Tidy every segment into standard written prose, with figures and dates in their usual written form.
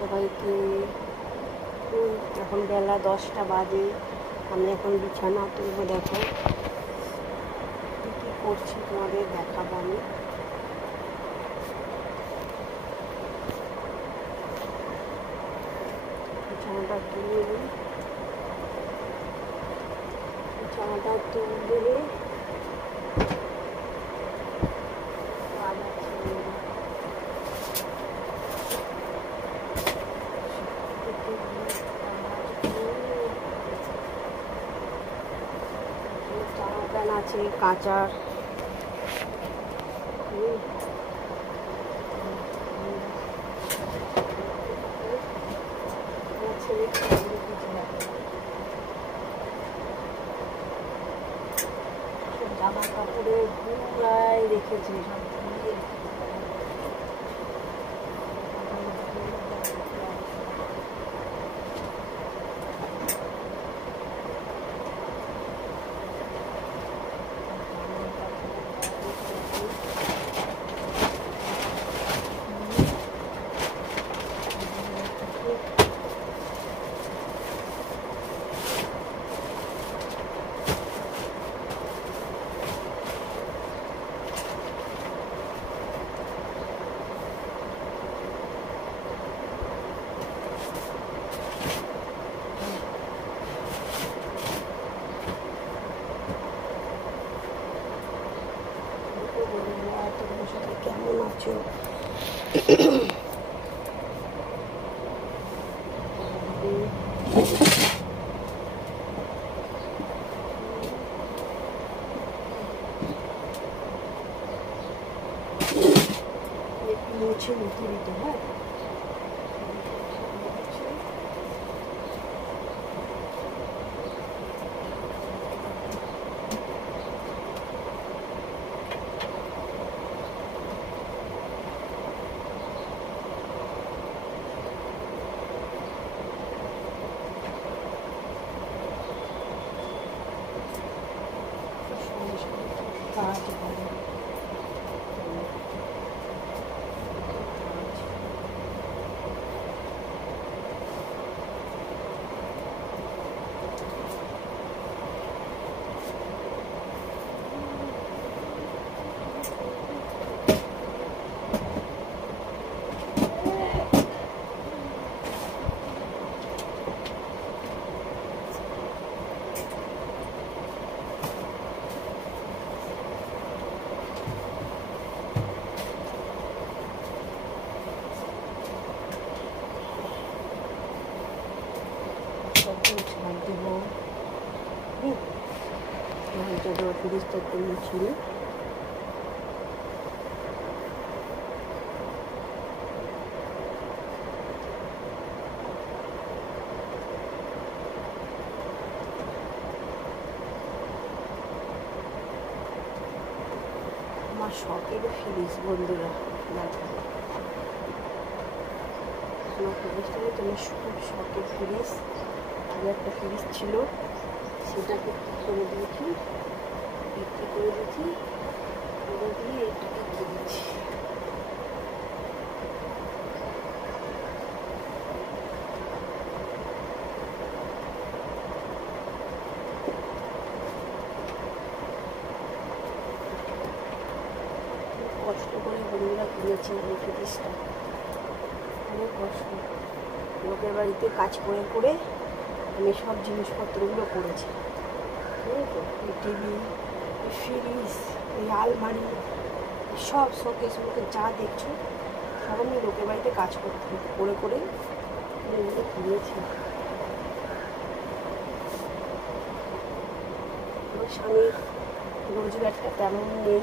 সবাইকে। এখন বেলা 10টা বাজে, আমি এখন বিছানা তুলবো। দেখো কী করছি তোমাদের দেখাবো আমি। বিছানাটা তুলে নিই, বিছানাটা তুলে জামা প্যান্ট আছে কাচার, জামা কাপড়ে পুরাই রেখেছে সব ধুয়ে। কেমন আছো? মুছে মুখে দিতে হয়। কাজ করে দেবো। ফ্রিজটা একটু মুছিয়ে আমার শখের ফ্রিজ বন্ধুরা। দেখো আমার ফ্রিজটা তোমার খুব শখের ফ্রিজ। আগে একটা ফ্রিজ ছিল, সেটাকে করে দিয়েছি, বিক্রি করে দিয়েছি, করে দিয়ে এটাকে কিনেছি। কষ্ট করে বন্ধুরা কিনেছি এই ফ্রিজটা, অনেক কষ্ট। লোকের বাড়িতে কাজ করে করে আমি সব জিনিসপত্রগুলো করেছি। ঠিক আছে, এই টিভি, এই ফ্রিজ, এই আলমারি, সব শোকেস মুখে যা দেখছো সব আমি লোকের বাড়িতে কাজ করতে করে করে এগুলো কিনেছি। আমার স্বামীর রোজগারটা তেমন নেই,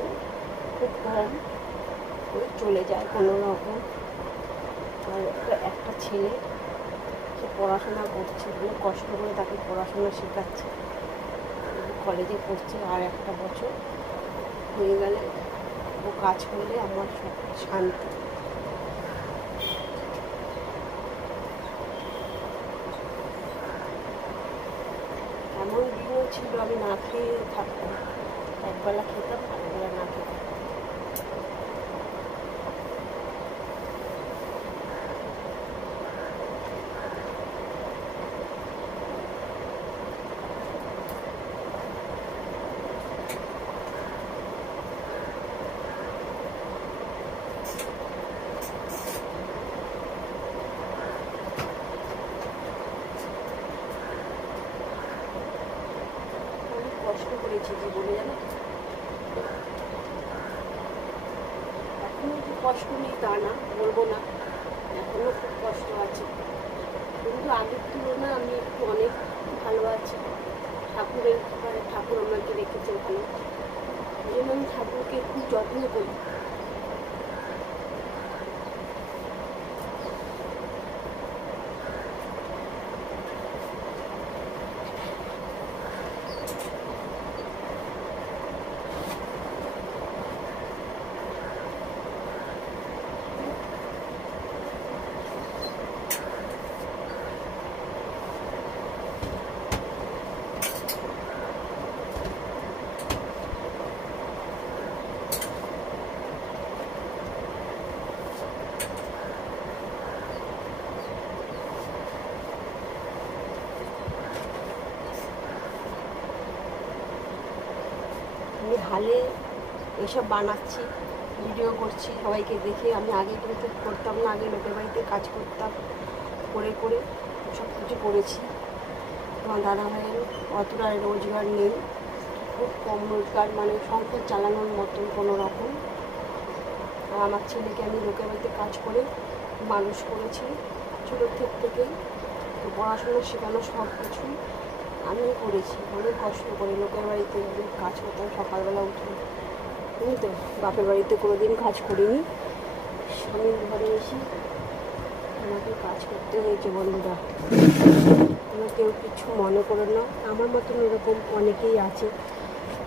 খুব কম, করে চলে যায় কোনো রকম। আর একটা ছেলে, সে পড়াশোনা করছে, খুব কষ্ট করে তাকে পড়াশোনা শেখাচ্ছে, কলেজে পড়ছে। আর একটা বছর হয়ে গেলে ও কাজ করলে আমার শান্তি। এমন দিনও ছিল আমি না খেয়ে থাকতাম, একবেলা খেতাম আরেকবেলা না খেতাম। করেছি জীবনে, জানো। এখনো যে কষ্ট নেই তা না, বলবো না, এখনো খুব কষ্ট আছে, কিন্তু আগের তুলনায় আমি একটু অনেক ভালো আছি। ঠাকুরের ঘরে ঠাকুর আমাকে রেখেছে ভালো, এই জন্য আমি ঠাকুরকে খুব যত্ন করি। আমি হালে এসব বানাচ্ছি, ভিডিও করছি সবাইকে দেখে। আমি আগে কিন্তু করতাম না, আগে লোকের বাড়িতে কাজ করতাম, করে করে সব কিছু করেছি। আমার দাদা ভাইয়ের অতটা রোজগার নেই, খুব কম রোজগার, মানে সংসার চালানোর মতন কোনো রকম। আর আমার ছেলেকে আমি লোকের বাড়িতে কাজ করে মানুষ করেছি ছোটোর থেকে। তো পড়াশোনা শেখানো সব কিছুই আমি করেছি, অনেক কষ্ট করে লোকের বাড়িতে কাজ করতাম সকালবেলা উঠে। বুঝলি তো, বাপের বাড়িতে কোনো দিন কাজ করিনি, স্বামীর ঘরে এসে আমাকে কাজ করতে হয়েছে। বন্ধুরা, তোমরা কেউ কিছু মনে করো না, আমার মতন এরকম অনেকেই আছে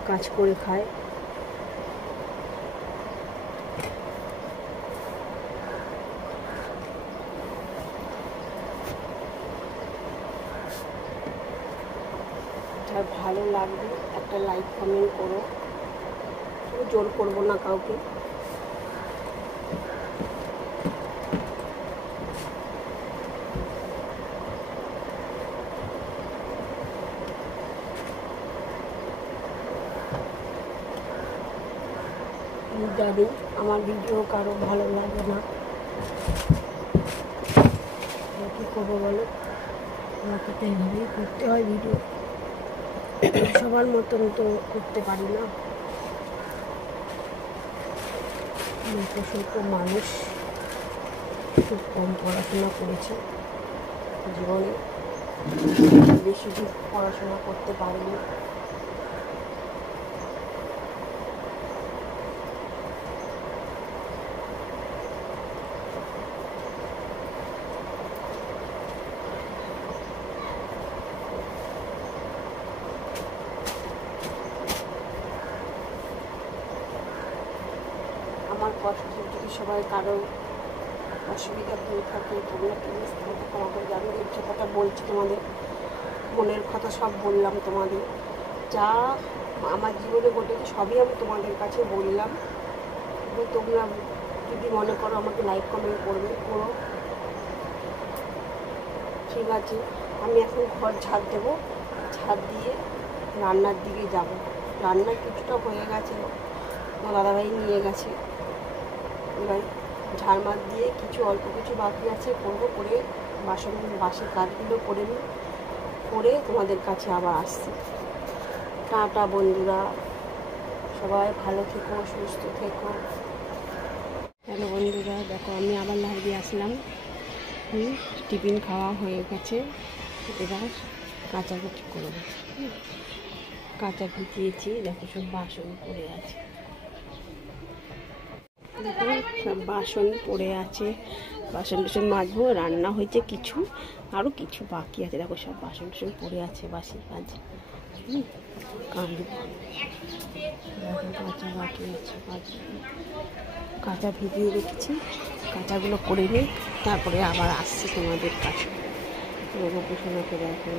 কাজ করে খায়। আর ভালো লাগবে একটা লাইক কমেন্ট করো, জোর করবো না কাউকে। আমি জানি আমার ভিডিও কারো ভালো লাগে না, কী করবো বলো, আমাকে তো এইভাবেই করতে হয় ভিডিও, সবার মতন তো করতে পারি না। ছোট মানুষ, খুব কম পড়াশোনা করেছি জীবনে, বেশি দূর পড়াশোনা করতে পারিনি। আমার কষ্ট যদি সবাই কারো অসুবিধা হয়ে থাকে, তোমরা প্লিজ আমাকে ক্ষমা করে যাবে। যে কথা বলছি তোমাদের মনের কথা সব বললাম তোমাদের, যা আমার জীবনে ঘটেছে সবই আমি তোমাদের কাছে বললাম। তোমরা যদি মনে করো আমাকে লাইক কমেন্ট করবে, করো, ঠিক আছে। আমি এখন ঘর ঝাড় দেবো, ঝাড় দিয়ে রান্নার দিকে যাব। রান্নার কিছুটা হয়ে গেছে, আমার দাদাভাই নিয়ে গেছে, এবার ঝাড়মার দিয়ে কিছু অল্প কিছু বাকি আছে করবো, করে বাসের কাজগুলো করে নিই, করে তোমাদের কাছে আবার আসছি। টাটা বন্ধুরা, সবাই ভালো থেকো, সুস্থ থেকো। হ্যালো বন্ধুরা, দেখো আমি আবার লাইভে আসলাম। টিফিন খাওয়া হয়ে গেছে, এবার কাচাকুচি করবো। কাঁচা ভিজিয়েছি, দেখো সব বাসন পড়ে আছে, দেখো সব বাসন পড়ে আছে, বাসন টাসন মাজবো। রান্না হয়েছে কিছু, আরও কিছু বাকি আছে, দেখো সব বাসন টাসন পড়ে আছে, বাসি কাজ কাঁদব। দেখো কাঁচা বাকি আছে, কাঁচা ভিজিয়ে রেখেছি, কাঁচাগুলো করে নিই, তারপরে আবার আসছি তোমাদের কাছে। শোনাতে দেখো।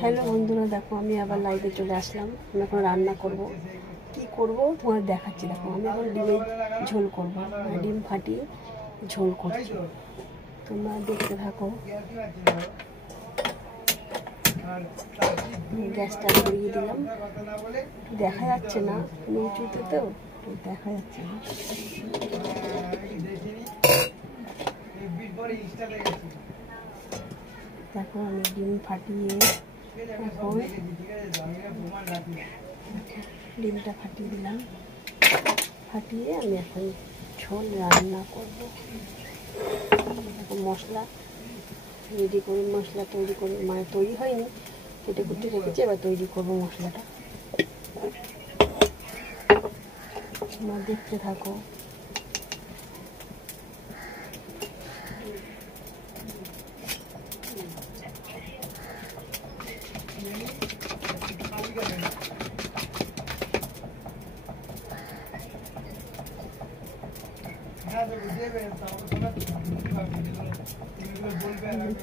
হ্যালো বন্ধুরা, দেখো আমি আবার লাইভে চলে আসলাম। আমি এখন রান্না করব, কি করব তোমার দেখাচ্ছি। দেখো আমি এখন ডিমের ঝোল করব, ডিম ফাটিয়ে ঝোল করছি, তোমরা দেখতে থাকো। গ্যাসটা ধরিয়ে দিলাম, দেখা যাচ্ছে না নিচুতে, তো দেখা যাচ্ছে না। দেখো আমি ডিম ফাটিয়ে এখন ডিমটা ফাটিয়ে দিলাম, ফাটিয়ে আমি এখন ঝোল রান্না করবো। মশলা রেডি করে, মশলা তৈরি করে, মানে তৈরি হয়নি, কেটে কুটে রেখেছি, এবার তৈরি করবো মশলাটা। তোমরা দেখতে থাকো।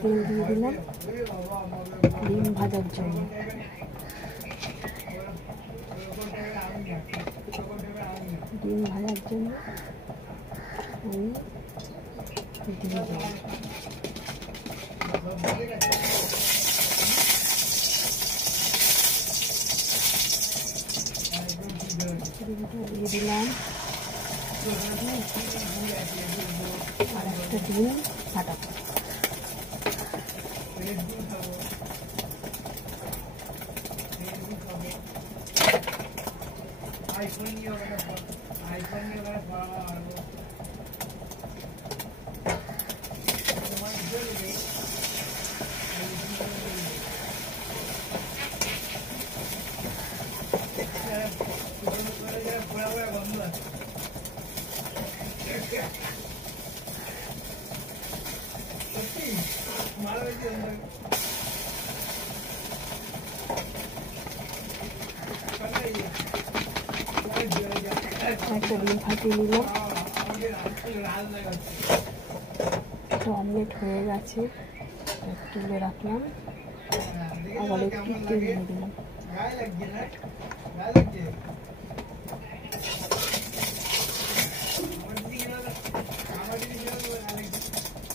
তেল দিয়ে দিলাম ডিম ভাজার জন্য। ডিম ভাজার জন্য আমি দিয়ে দেব। ডিমটা দিয়ে দিলাম, আর একটা ডিম ফাটাবো। একটা ডিম ফাটিয়ে নিলাম, একটা অমলেট হয়ে গেছে, তুলে রাখলাম। আবার একটু তেল দিয়ে দিলাম।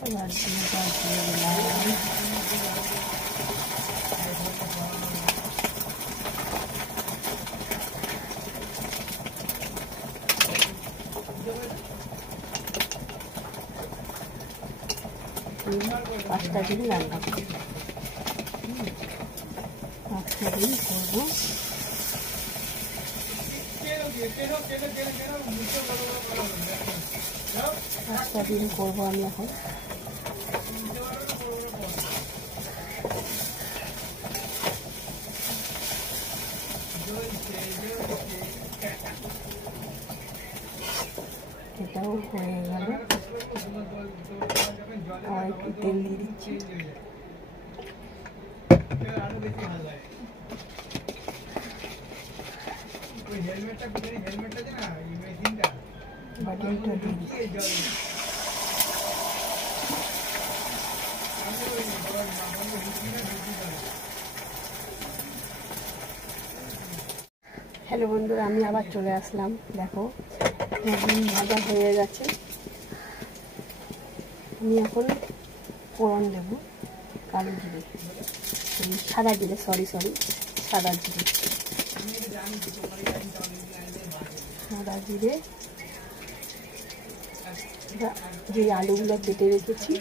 এবার ডিমটা দিয়ে দিলাম। পাঁচটা ডিম রান্না করবো, 5টা ডিম করবো। 5টা ডিম করবো আমি এখন। এটাও হয়ে গেল, আর একটু তেল দিয়ে দিচ্ছি। বাটিটা দিয়ে দিচ্ছি। হ্যালো বন্ধুরা, আমি আবার চলে আসলাম। দেখো ডিম ভাজা হয়ে গেছে। আমি এখন ফোড়ন দেব কালো জিরে, সাদা জিরে, সাদা জিরে। সাদা জিরে, যে আলুগুলো কেটে রেখেছি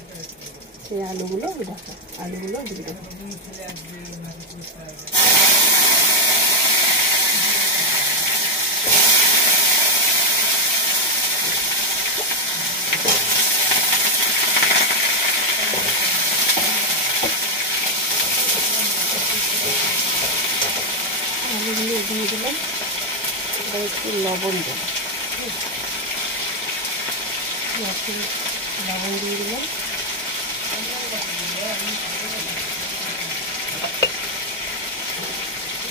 সেই আলুগুলো, দেখো আলুগুলো দিয়ে দেবো। আলুগুলো দিয়ে দিলাম, এবার একটু লবণ দেবো। লবণ দিয়ে দিলাম,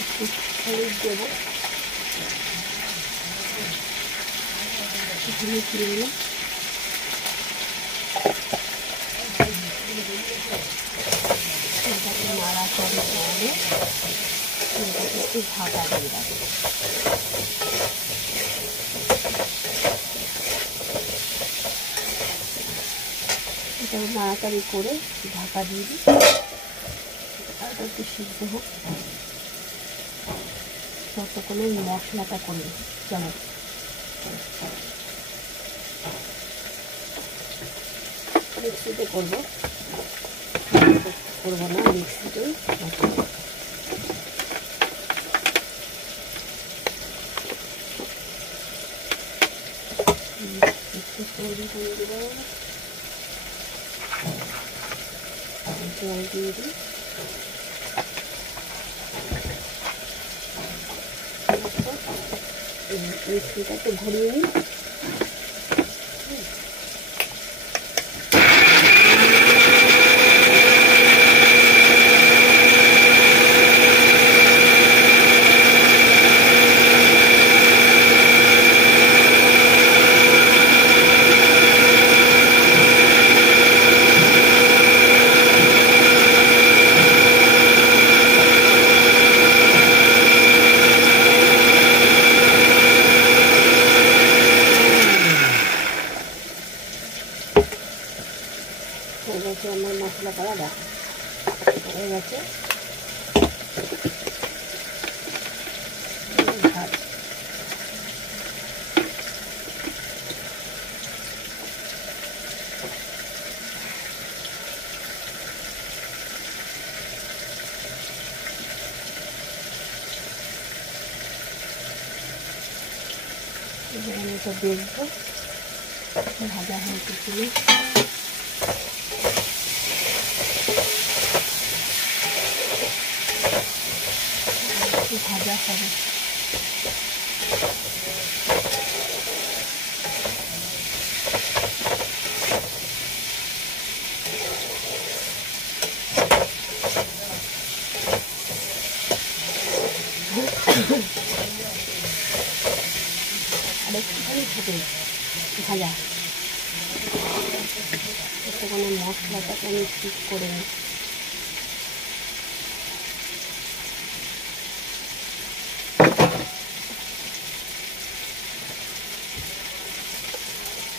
একটু হলুদ দেবো, হলুদ দিয়ে দিলাম। এটাকে নাড়াচাড়া করে এটাকে একটু ঢাকা দিয়ে রাখবো। এটা নাড়াচাড়ি করে ঢাকা দিয়ে দিই, আর একটু সিদ্ধ হোক, ততক্ষণে মশলাটা করে দিই। চলো মিক্সিতে করবো না, মিক্সিতেই হলদি দিয়ে দেবো, জল দিয়ে দিই, মিষ্টিটা একটু ভরিয়ে নিই। হয়ে গেছে আমার মশলা করা, দেখো হয়ে গেছে। ভাত আমি তো দেখবো ভাজা হয়েছে কিনে। ভাজা হবে, আর একটুখানি থাকে ভাজা। একটুখানি মশলাটাকে আমি ঠিক করে নিই।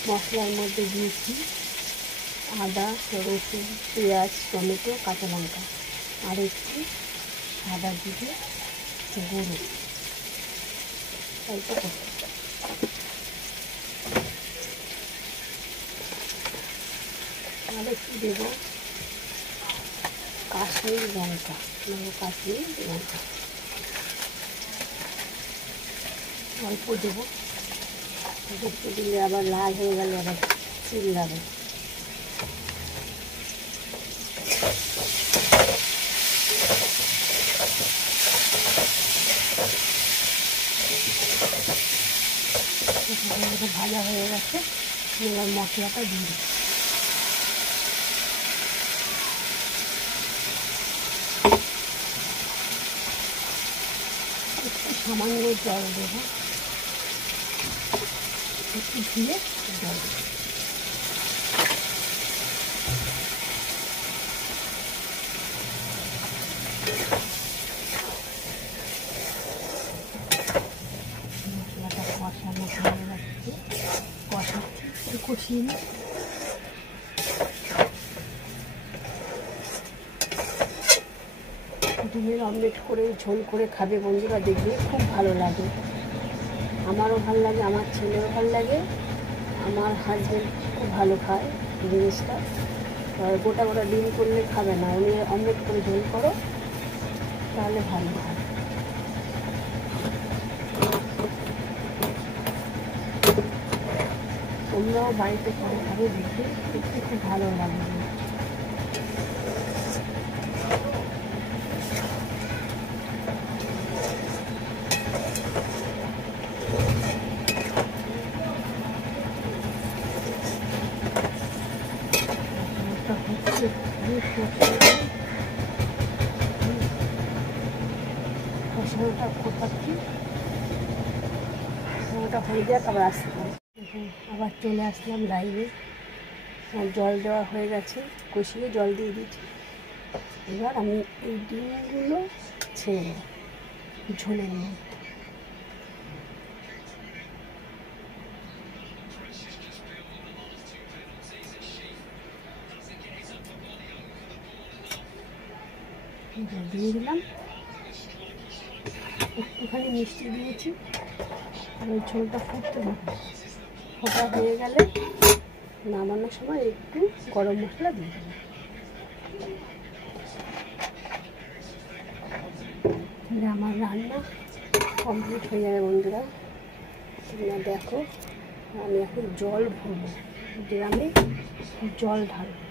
মশলার মধ্যে দিয়েছি আদা, রসুন, পেঁয়াজ, টমেটো, কাঁচা লঙ্কা আর একটু সাদা জিরে গুঁড়ো, অল্প করে আর একটু দেবো কাশ্মীরি লঙ্কা, কাশ্মীরি লঙ্কা অল্প দেবো, একটু দিলে আবার লাল হয়ে গেলে আবার চিল্লাবে। ভাজা হয়ে গেছে, এবার মশলাটা দিয়ে দিই। একটু সামান্য জল দেবো, একটু ধুয়ে জল দেবো। মশলাটা কষানো হয়ে যাচ্ছে, কষাচ্ছি, একটু কষিয়ে নিই। ডিমের অমলেট করে ঝোল করে খাবে বন্ধুরা, দেখবে খুব ভালো লাগে। আমারও ভালো লাগে, আমার ছেলেও ভালো লাগে, আমার হাজব্যান্ড খুব ভালো খায় জিনিসটা। গোটা গোটা ডিম করলে খাবে না, এমনি অমলেট করে ঝোল করো তাহলে ভালো হয়। তোমরাও বাড়িতে করে খাবে, দেখবে দেখতে খুব ভালো লাগবে। কষানোটা কোথাচ্ছি, ওটা হয়ে যাক আবার আসতে পারে। আবার চলে আসলাম লাইভে, জল দেওয়া হয়ে গেছে, কষিয়ে জল দিয়ে দিচ্ছি। এবার আমি এই ডিমগুলো ছেড়ে দেবো ঝোলের মধ্যে। দিয়ে দিলাম, একটুখানি মিষ্টি দিয়েছি, আর ওই ঝোলটা ফুটতে দেবো। ফোটা হয়ে গেলে নামানোর সময় একটু গরম মশলা দিয়ে দেবো। তাহলে আমার রান্না কমপ্লিট হয়ে যাবে বন্ধুরা। তোমরা দেখো, আমি এখন জল ভরবো। ড্রামে জল ঢালবো।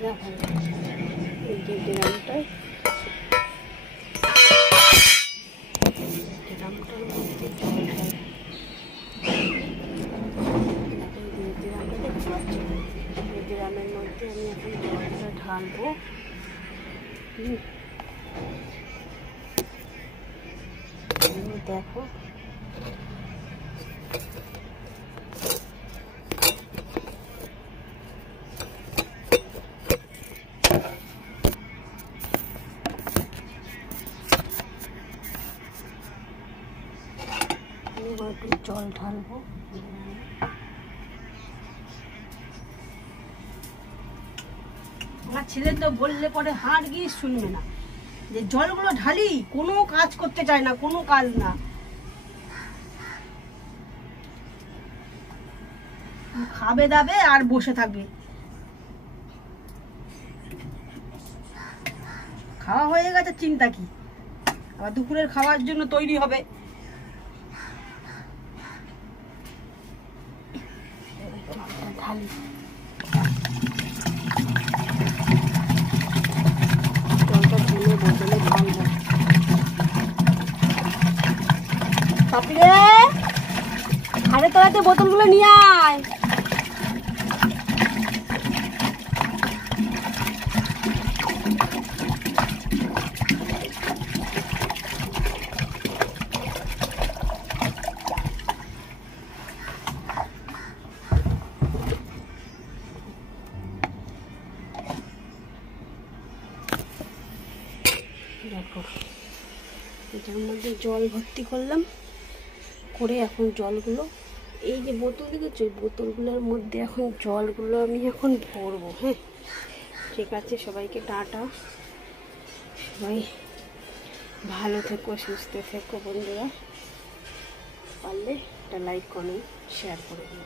দেখো এই যে ড্রামটার মধ্যে জল ঢালবো। ড্রামটা দেখতে পাচ্ছি, এই ড্রামের মধ্যে আমি এখন জলটা ঢালবো। দেখো একটু জল ঢালবো। আমার ছেলে তো বললে পরে হাড় গিয়ে শুনবে না, যে জলগুলো ঢালি কোনো কাজ করতে চায় না, কোনো কাজ না। খাবে দাবে আর বসে থাকবে। খাওয়া হয়ে গেছে, চিন্তা কি, আবার দুপুরের খাওয়ার জন্য তৈরি হবে। ঢালি জলটা ঢেলে বোতলে ঢালবো। পাপি রে, ঘাড়ে তোলাতে বোতলগুলো নিয়ে আয়। দেখো এটার মধ্যে জল ভর্তি করলাম, করে এখন জলগুলো এই যে বোতল দেখেছো, বোতলগুলোর মধ্যে এখন জলগুলো আমি এখন ভরবো। হ্যাঁ ঠিক আছে, সবাইকে টাটা। সবাই ভালো থেকো, সুস্থ থেকো বন্ধুরা। পারলে একটা লাইক কমেন্ট শেয়ার করে দিও।